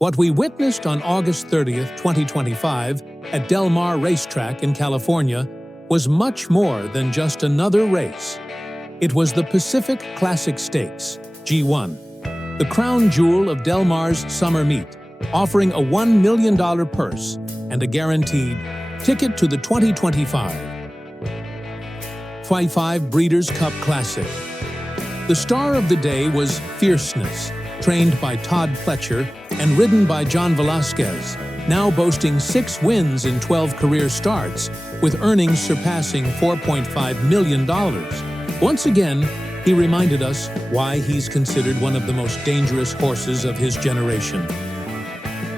What we witnessed on August 30th, 2025, at Mar Racetrack in California was much more than just another race. It was the Pacific Classic Stakes, G1, the crown jewel of Del Mar's summer meet, offering a $1 million purse and a guaranteed ticket to the 2025 Breeders' Cup Classic. The star of the day was Fierceness, trained by Todd Pletcher and ridden by John Velázquez, now boasting 6 wins in 12 career starts, with earnings surpassing $4.5 million. Once again, he reminded us why he's considered one of the most dangerous horses of his generation.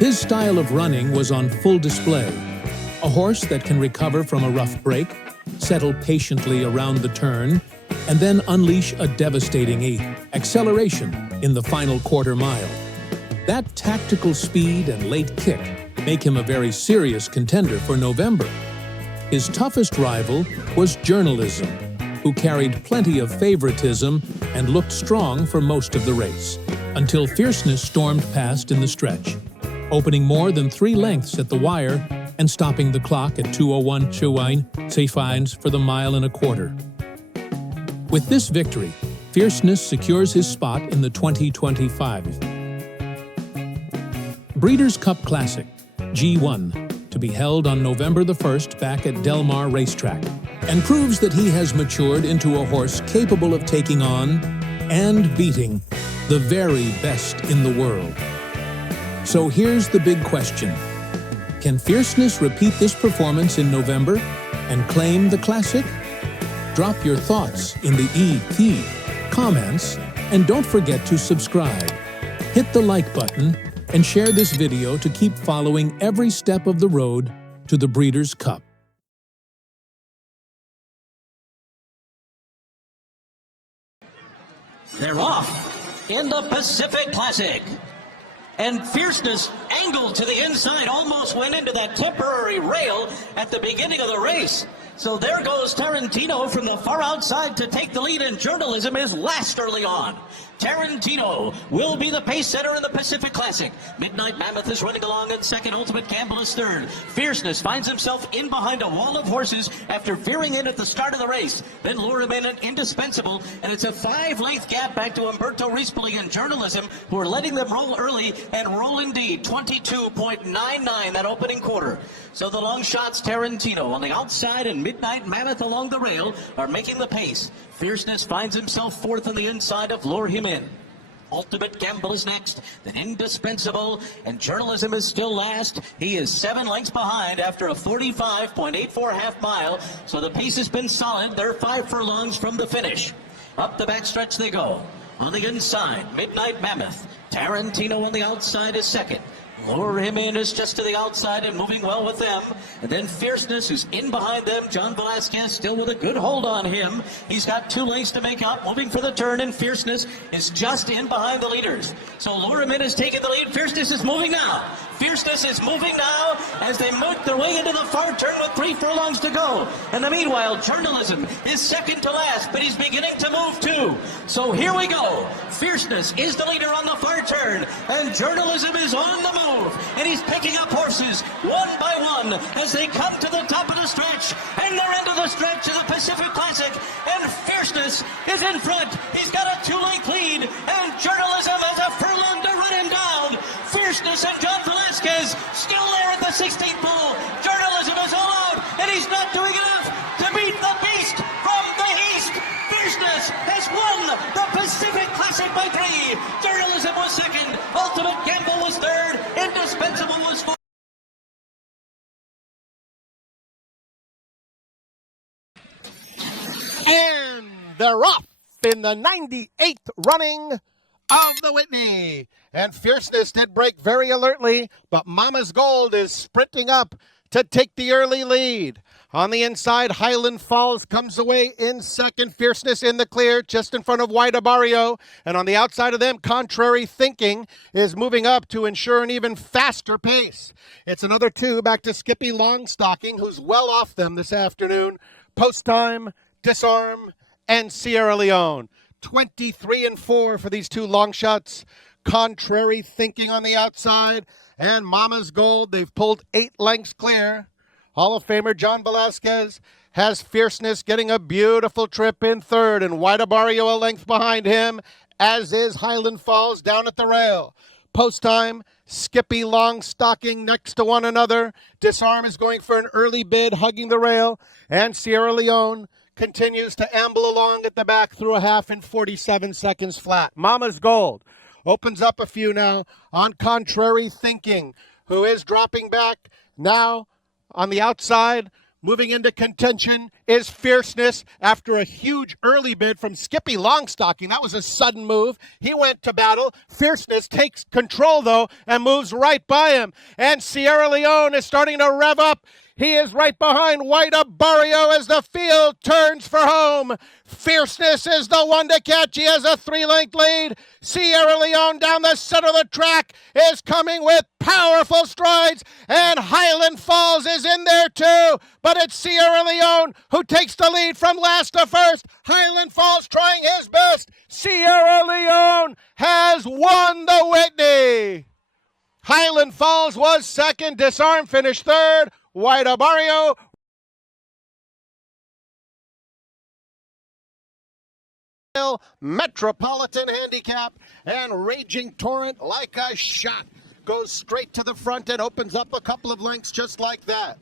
His style of running was on full display. A horse that can recover from a rough break, settle patiently around the turn, and then unleash a devastating acceleration in the final quarter mile. That tactical speed and late kick make him a very serious contender for November. His toughest rival was Journalism, who carried plenty of favoritism and looked strong for most of the race, until Fierceness stormed past in the stretch, opening more than 3 lengths at the wire and stopping the clock at 2:01 seconds for the 1.25 miles. With this victory, Fierceness secures his spot in the 2025 Breeders' Cup Classic, G1, to be held on November the 1st back at Del Mar Racetrack, and proves that he has matured into a horse capable of taking on and beating the very best in the world. So here's the big question. Can Fierceness repeat this performance in November and claim the Classic? Drop your thoughts in the EP comments, and don't forget to subscribe. Hit the like button and share this video to keep following every step of the road to the Breeders' Cup. They're off in the Pacific Classic. And Fierceness angled to the inside, almost went into that temporary rail at the beginning of the race. So there goes Tarantino from the far outside to take the lead, and Journalism is last early on. Tarantino will be the pace setter in the Pacific Classic. Midnight Mammoth is running along in second. Ultimate Gamble is third. Fierceness finds himself in behind a wall of horses after veering in at the start of the race. Then Lure Him In and Indispensable, and it's a 5-length gap back to Umberto Rispoli and Journalism, who are letting them roll early, and roll indeed. 22.99 that opening quarter. So the long shots, Tarantino on the outside and Midnight Mammoth along the rail, are making the pace. Fierceness finds himself fourth on the inside of Lure Him In. Ultimate Gamble is next, then Indispensable, and Journalism is still last. He is 7 lengths behind after a 45.84 half mile, so the pace has been solid. They're 5 furlongs from the finish. Up the backstretch they go. On the inside, Midnight Mammoth. Tarantino on the outside is second. Lure Him In is just to the outside and moving well with them. And then Fierceness, who's in behind them. John Velázquez still with a good hold on him. He's got 2 lengths to make up, moving for the turn, and Fierceness is just in behind the leaders. So Lure Him In is taking the lead. Fierceness is moving now. Fierceness is moving now as they make their way into the far turn with 3 furlongs to go. And the meanwhile, Journalism is second to last, but he's beginning to move too. So here we go. Fierceness is the leader on the far turn, and Journalism is on the move. And he's picking up horses one by one as they come to the top of the stretch. And they're into the stretch of the Pacific Classic. And Fierceness is in front. He's got a 2-length lead. And Journalism has a furlong to run him down. Fierceness and John Velázquez still there at the 16th pole. Journalism is all out, and he's not doing enough to beat the beast from the east. Fierceness has won the Pacific Classic by 3. Journalism was second. Ultimate Gamble was third. Indispensable was fourth. And they're off in the 98th running of the Whitney. And Fierceness did break very alertly, but Mama's Gold is sprinting up to take the early lead. On the inside, Highland Falls comes away in second. Fierceness in the clear, just in front of Wida Barrio. And on the outside of them, Contrary Thinking is moving up to ensure an even faster pace. It's another 2 back to Skippy Longstocking, who's well off them this afternoon. Post Time, Disarm, and Sierra Leone. 23-4 for these 2 long shots. Contrary Thinking on the outside, and Mama's Gold. They've pulled 8 lengths clear. Hall of Famer John Velázquez has Fierceness getting a beautiful trip in third, and White Barrio a length behind him, as is Highland Falls down at the rail. Post time, Skippy Long Stocking next to one another. Disarm is going for an early bid, hugging the rail, and Sierra Leone continues to amble along at the back through a half in 47 seconds flat. Mama's Gold opens up a few now on Contrary Thinking, who is dropping back now on the outside. Moving into contention is Fierceness after a huge early bid from Skippy Longstocking. That was a sudden move. He went to battle. Fierceness takes control, though, and moves right by him. And Sierra Leone is starting to rev up. He is right behind White Barrio as the field turns for home. Fierceness is the one to catch. He has a 3-length lead. Sierra Leone down the center of the track is coming with powerful strides, and Highland Falls is in there too. But it's Sierra Leone who takes the lead from last to first. Highland Falls trying his best. Sierra Leone has won the Whitney. Highland Falls was second. Disarm finished third. White Barrio Metropolitan Handicap, and Raging Torrent, like a shot, goes straight to the front and opens up a couple of lengths just like that.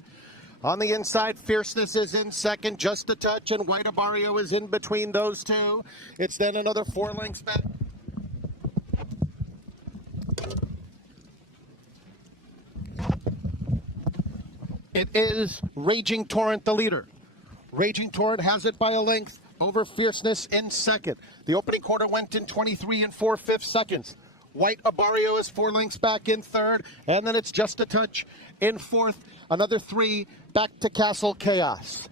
On the inside, Fierceness is in second, just a touch, and White Barrio is in between those two. It's then another 4 lengths back. It is Raging Torrent the leader. Raging Torrent has it by a length over Fierceness in second. The opening quarter went in 23 4/5 seconds. White Barrio is 4 lengths back in third, and then it's just a touch in fourth. Another 3 back to Castle Chaos.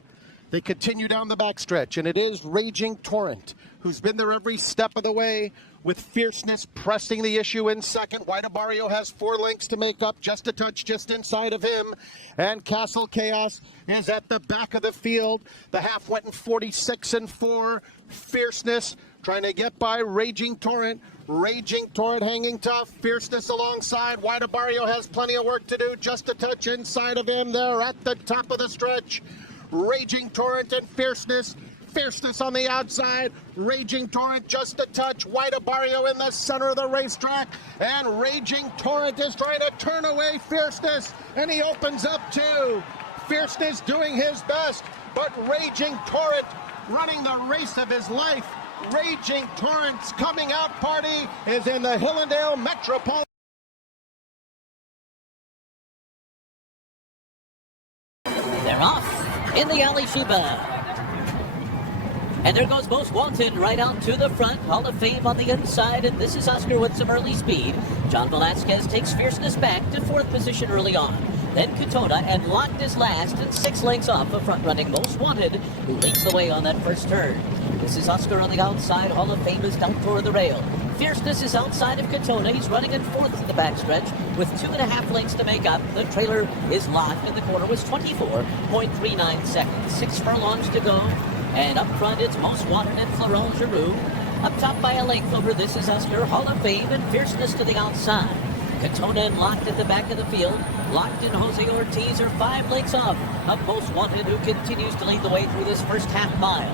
They continue down the backstretch, and it is Raging Torrent who's been there every step of the way, with Fierceness pressing the issue in second. White Barrio has 4 lengths to make up, just a touch just inside of him. And Castle Chaos is at the back of the field. The half went in 46 4. Fierceness trying to get by Raging Torrent. Raging Torrent hanging tough. Fierceness alongside. White Barrio has plenty of work to do, just a touch inside of him. They're at the top of the stretch. Raging Torrent and Fierceness. Fierceness on the outside, Raging Torrent just a touch, White Barrio in the center of the racetrack, and Raging Torrent is trying to turn away Fierceness, and he opens up too. Fierceness doing his best, but Raging Torrent running the race of his life. Raging Torrent's coming out party is in the Hillendale Metropolitan. They're off in the alley Shuba. And there goes Most Wanted right out to the front. Hall of Fame on the inside, and this is Oscar with some early speed. John Velázquez takes Fierceness back to 4th position early on. Then Katona and Locked is last and 6 lengths off of front-running Most Wanted, who leads the way on that first turn. This is Oscar on the outside. Hall of Fame is down toward the rail. Fierceness is outside of Katona. He's running in 4th in the backstretch with 2.5 lengths to make up. The trailer is locked, and the quarter was 24.39 seconds. 6 furlongs to go. And up front, it's Most Wanted and Florent Giroux. Up top by a length over This Is Oscar, Hall of Fame, and Fierceness to the outside. Katona and Locked at the back of the field. Locked and Jose Ortiz are 5 lengths off of Most Wanted, who continues to lead the way through this first half mile.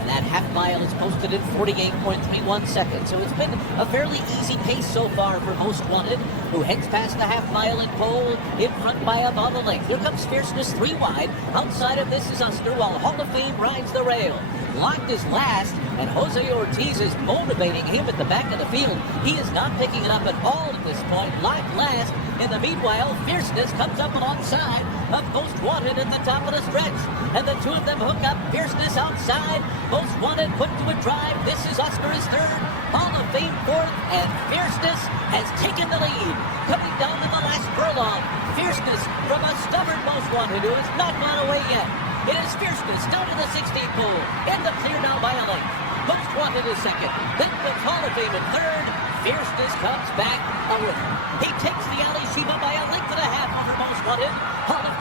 And that half mile is posted in 48.31 seconds. So it's been a fairly easy pace so far for Most Wanted, who heads past the half mile in pole in front by about a length. Here comes Fierceness 3 wide outside of This Is Oscar, while Hall of Fame rides the rail. Locked is last, and Jose Ortiz is motivating him at the back of the field. He is not picking it up at all at this point. Locked last. In the meanwhile, Fierceness comes up alongside of Most Wanted at the top of the stretch. And the two of them hook up. Fierceness outside. Most Wanted put to a drive. This Is Oscar is third. Hall of Fame 4th. And Fierceness has taken the lead. Coming down to the last furlong. Fierceness from a stubborn Most Wanted who has not gone away yet. It is Fierceness down to the 16th pole. In the clear now by a length. Most Wanted is second. Then comes Hall of Fame in third. Fierceness comes back a winner. He takes the alley Sheba by a length and a half over Most Wanted. Hall of Fame.